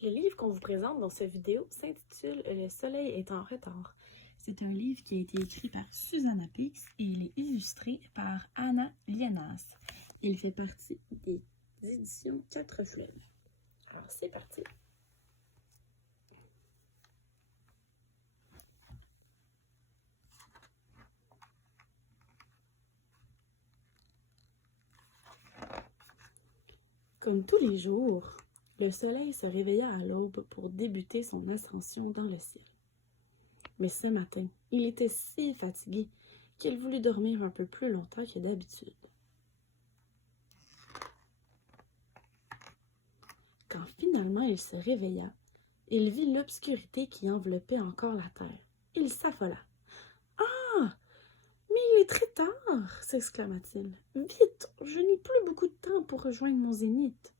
Le livre qu'on vous présente dans cette vidéo s'intitule Le soleil est en retard. C'est un livre qui a été écrit par Susanna Pix et il est illustré par Anna Lienas. Il fait partie des éditions 4 Fleuves. Alors c'est parti. Comme tous les jours, le soleil se réveilla à l'aube pour débuter son ascension dans le ciel. Mais ce matin, il était si fatigué qu'il voulut dormir un peu plus longtemps que d'habitude. Quand finalement il se réveilla, il vit l'obscurité qui enveloppait encore la terre. Il s'affola. « Ah! Mais il est très tard! » s'exclama-t-il. « Vite! Je n'ai plus beaucoup de temps pour rejoindre mon zénith. »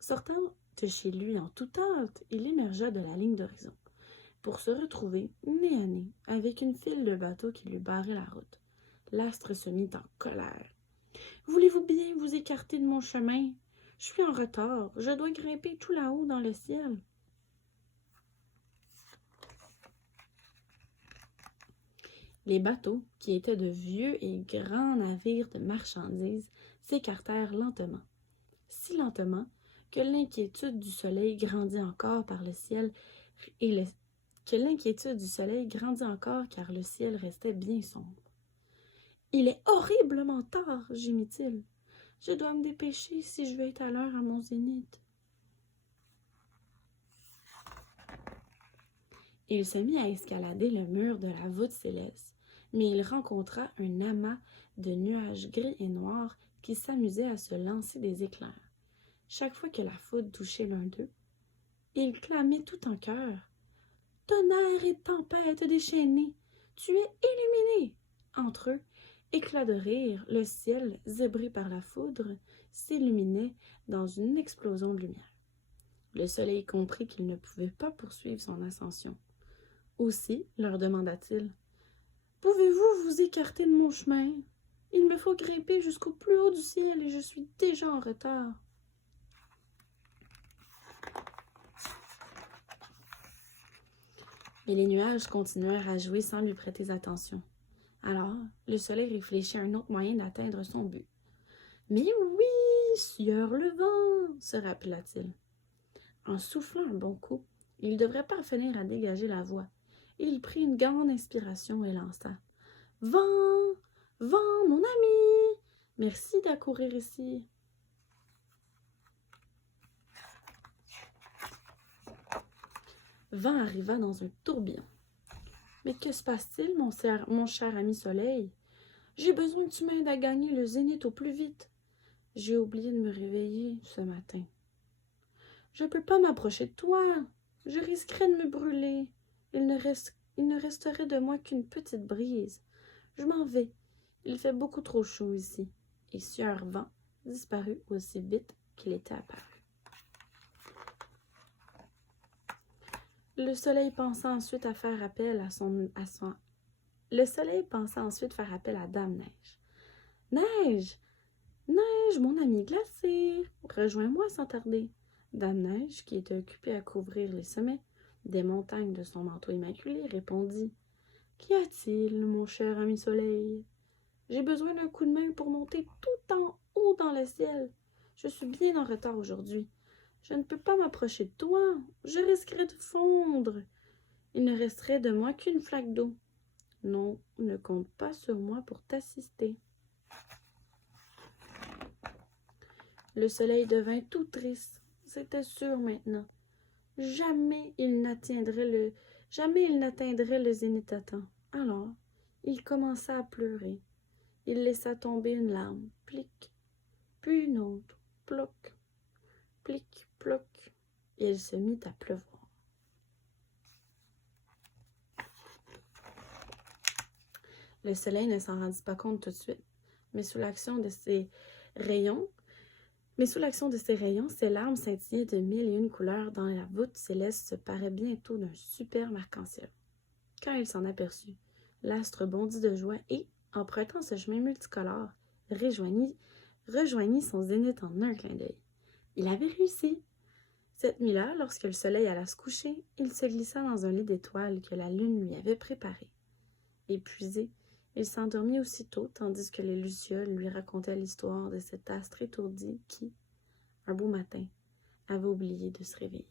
Sortant de chez lui en toute hâte, il émergea de la ligne d'horizon pour se retrouver nez à nez avec une file de bateaux qui lui barrait la route. L'astre se mit en colère. « Voulez-vous bien vous écarter de mon chemin? Je suis en retard. Je dois grimper tout là-haut dans le ciel. » Les bateaux, qui étaient de vieux et grands navires de marchandises, s'écartèrent lentement. Si lentement que l'inquiétude du soleil grandit encore car le ciel restait bien sombre. « Il est horriblement tard, » gémit-il. « Je dois me dépêcher si je veux être à l'heure à mon zénith. » Il se mit à escalader le mur de la voûte céleste, mais il rencontra un amas de nuages gris et noirs qui s'amusaient à se lancer des éclairs. Chaque fois que la foudre touchait l'un d'eux, il clamait tout en chœur. « Tonnerre et tempête déchaînée, tu es illuminé !» Entre eux, éclats de rire, le ciel, zébré par la foudre, s'illuminait dans une explosion de lumière. Le soleil comprit qu'il ne pouvait pas poursuivre son ascension. Aussi, leur demanda-t-il, « Pouvez-vous vous écarter de mon chemin? Il me faut grimper jusqu'au plus haut du ciel et je suis déjà en retard. » Mais les nuages continuèrent à jouer sans lui prêter attention. Alors, le soleil réfléchit à un autre moyen d'atteindre son but. « Mais oui, sieur le vent !» se rappela-t-il. En soufflant un bon coup, il devrait parvenir à dégager la voie. Il prit une grande inspiration et lança. « Vent! Vent, mon ami! Merci d'accourir ici. » Vent arriva dans un tourbillon. « Mais que se passe-t-il, mon cher ami Soleil? J'ai besoin que tu m'aides à gagner le zénith au plus vite. J'ai oublié de me réveiller ce matin. Je ne peux pas m'approcher de toi. Je risquerais de me brûler. Il ne resterait de moi qu'une petite brise. Je m'en vais. Il fait beaucoup trop chaud ici. » Et Sieur Vent disparut aussi vite qu'il était apparu. Le soleil pensa ensuite faire appel à Dame Neige. « Neige! Neige, mon ami glacé! Rejoins-moi sans tarder. » Dame Neige, qui était occupée à couvrir les sommets des montagnes de son manteau immaculé, répondit. « Qu'y a-t-il, mon cher ami Soleil? J'ai besoin d'un coup de main pour monter tout en haut dans le ciel. Je suis bien en retard aujourd'hui. Je ne peux pas m'approcher de toi. Je risquerais de fondre. Il ne resterait de moi qu'une flaque d'eau. Non, ne compte pas sur moi pour t'assister. » Le soleil devint tout triste. C'était sûr maintenant. Jamais il n'atteindrait le zénith à temps. Alors, il commença à pleurer. Il laissa tomber une larme, plic, puis une autre, ploc, plic, ploc, et il se mit à pleuvoir. Le soleil ne s'en rendit pas compte tout de suite, mais sous l'action de ses rayons, ses larmes scintillaient de mille et une couleurs dans la voûte céleste se parait bientôt d'un superbe arc-en-ciel. Quand il s'en aperçut, l'astre bondit de joie et, empruntant ce chemin multicolore, rejoignit son zénith en un clin d'œil. Il avait réussi. Cette nuit-là, lorsque le soleil alla se coucher, il se glissa dans un lit d'étoiles que la lune lui avait préparé. Épuisé, il s'endormit aussitôt, tandis que les lucioles lui racontaient l'histoire de cet astre étourdi qui, un beau matin, avait oublié de se réveiller.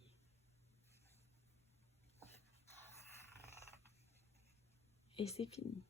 Et c'est fini.